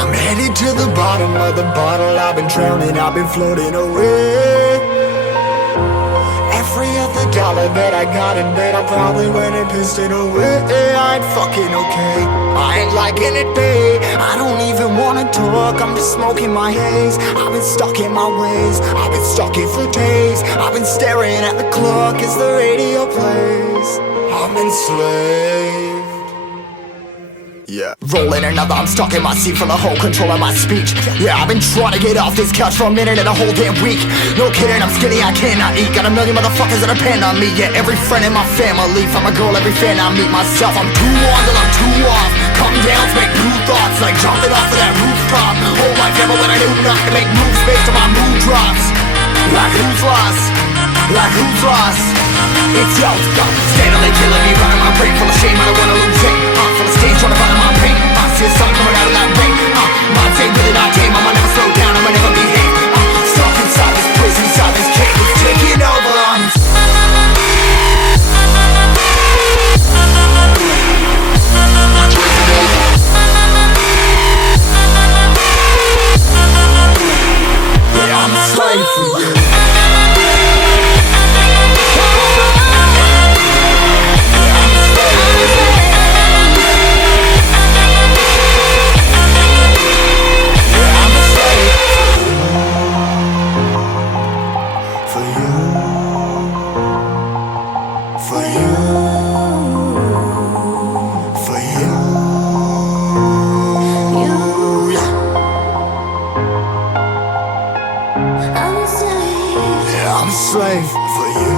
I'm headed to the bottom of the bottle. I've been drowning, I've been floating away. Every other dollar that I got in bed, I probably went and pissed it away. I ain't fucking okay, I ain't liking it, babe. I don't even wanna talk, I'm just smoking my haze. I've been stuck in my ways, I've been stuck here for days. I've been staring at the clock as the radio plays. I'm enslaved. Yeah, rolling another, I'm stuck in my seat for the whole control of my speech. Yeah, I've been trying to get off this couch for a minute and a whole damn week. No kidding, I'm skinny, I cannot eat. Got a million motherfuckers that depend on me. Yeah, every friend in my family, from a girl, every fan I meet myself. I'm too on till I'm too off. Come down to make new thoughts, like jumping off of that rooftop. Whole life ever when I knew not to make moves based on my mood drops. Like who's lost? Like who's lost? It's yo, steadily killing me, running my brain full of shame. I don't wanna lose it. Full of stage, trying to find my pain. I see the sun coming out of that rain. Minds ain't really not tame. I'ma never slow down, I'ma never behave. Stuck inside this prison, inside this cage. It's taking over. Yeah, I'm a slave for you. I'm a slave for you.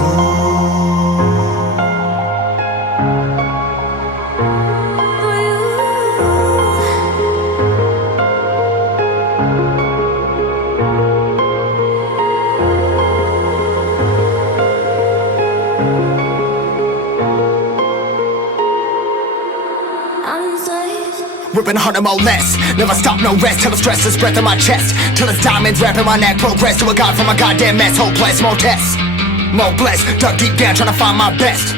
Ripping harder, more less. Never stop, no rest. Till the stress is breath in my chest. Till it's diamonds wrapping my neck. Progress to a god from a goddamn mess. Hopeless, more tests, more blessed. Dug deep down trying to find my best.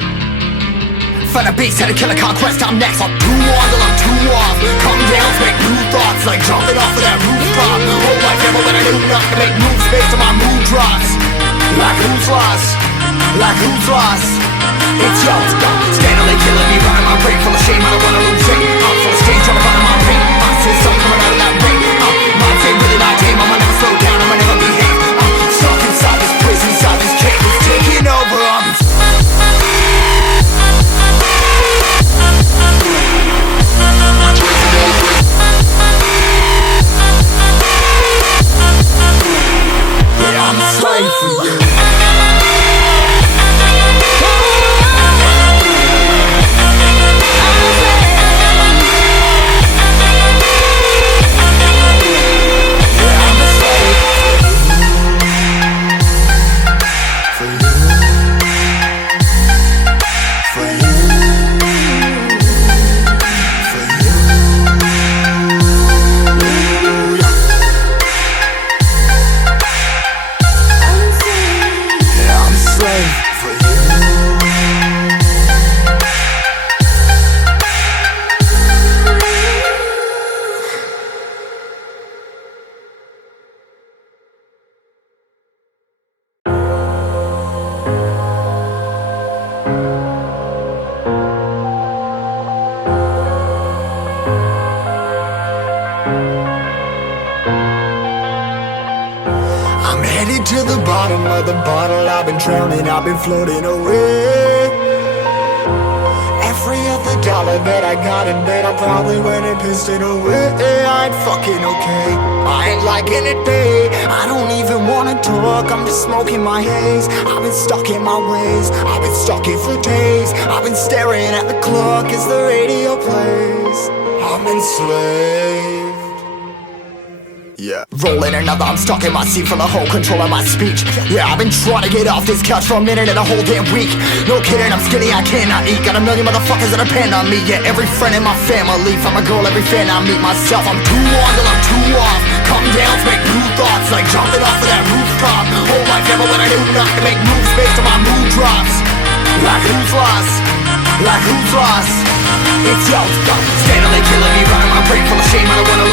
Find a beast, had to kill a conquest. I'm next. I'm too on till I'm too off. Come down to make new thoughts, like jumping off of that rooftop. Whole life ever when I knew not to make moves based on my mood drops. Like who's lost? Like who's lost? It's yo, steadily killing me, running my brain full of shame. I don't wanna lose it. I'm full of stage, trying to find my pain. I see the sun coming out of that rain. Minds ain't really not tame. I'ma never slow down, I'ma never behave. Stuck inside this prison, inside this cage. It's taking over. Yeah, I'm a slave for you. I'm headed to the bottom of the bottle. I've been drowning, I've been floating away. Every other dollar that I got in bed, I probably went and pissed it away. I ain't fucking okay, I ain't liking it, babe. I don't even wanna talk, I'm just smoking my haze. I've been stuck in my ways, I've been stuck here for days. I've been staring at the clock as the radio plays. I'm enslaved. Yeah, rolling another, I'm stuck in my seat for the whole control of my speech. Yeah, I've been trying to get off this couch for a minute and a whole damn week. No kidding, I'm skinny, I cannot eat. Got a million motherfuckers that depend on me. Yeah, every friend in my family, from a girl, every fan I meet myself. I'm too on till I'm too off. Come down to make new thoughts, like jumping off of that rooftop. Whole life ever when I knew not to make moves based on my mood drops. Like who's lost? Like who's lost? It's yo, steadily killing me, running my brain full of shame. I don't wanna